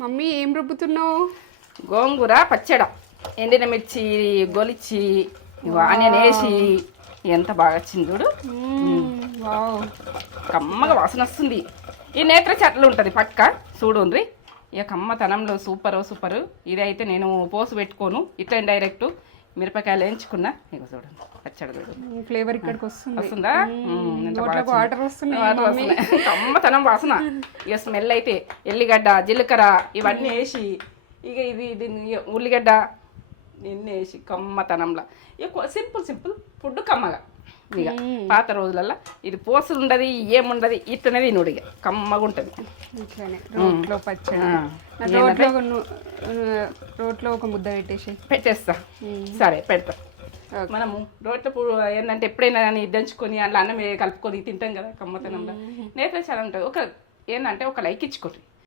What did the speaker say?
Mummy ఏం రుబ్బుతున్నావు? గోంగూర పచ్చడ, ఎండిన మిర్చి గొలిచి ఆనియన్ వేసి ఎంత బాగా వచ్చింది చూడు. వావ్, కమ్మగా వాసన వస్తుంది. ఈ నేత్ర చెట్లు ఉంటుంది పక్క చూడుండ్రి. ఇక కమ్మతనంలో సూపరు. ఇదైతే నేను పోసు పెట్టుకోను, ఇట్లా డైరెక్ట్ మిరపకాయలు వేయించుకున్నా. ఇక చూడండి పచ్చడి చూడండి, ఫ్లేవర్ ఇక్కడికి వస్తుందా? వాటర్ వస్తున్నాయి. కమ్మతనం వాసన. ఇక స్మెల్ అయితే ఎల్లిగడ్డ జీలకర్ర ఇవన్నీ వేసి ఇక ఇది ఉల్లిగడ్డ నిన్ను వేసి కమ్మతనంలో ఇక సింపుల్ ఫుడ్ కమ్మగా. ఇక పాత రోజులల్లో ఇది పోసులు ఉండదు, ఏముండదు, ఇట్లనే తినుడు ఇక కమ్మగా ఉంటుంది. రోట్లో పచ్చడి రోట్లో ఒక ముద్ద పెట్టేస్తా. సరే పెడతా. మనము రోట్లో ఏంటంటే ఎప్పుడైనా కానీ దంచుకొని అట్లా అన్నం కలుపుకొని తింటాం కదా కమ్మతనంలో. నేత్ర చాలా ఉంటుంది. ఏంటంటే ఒక లైక్ ఇచ్చుకోండి.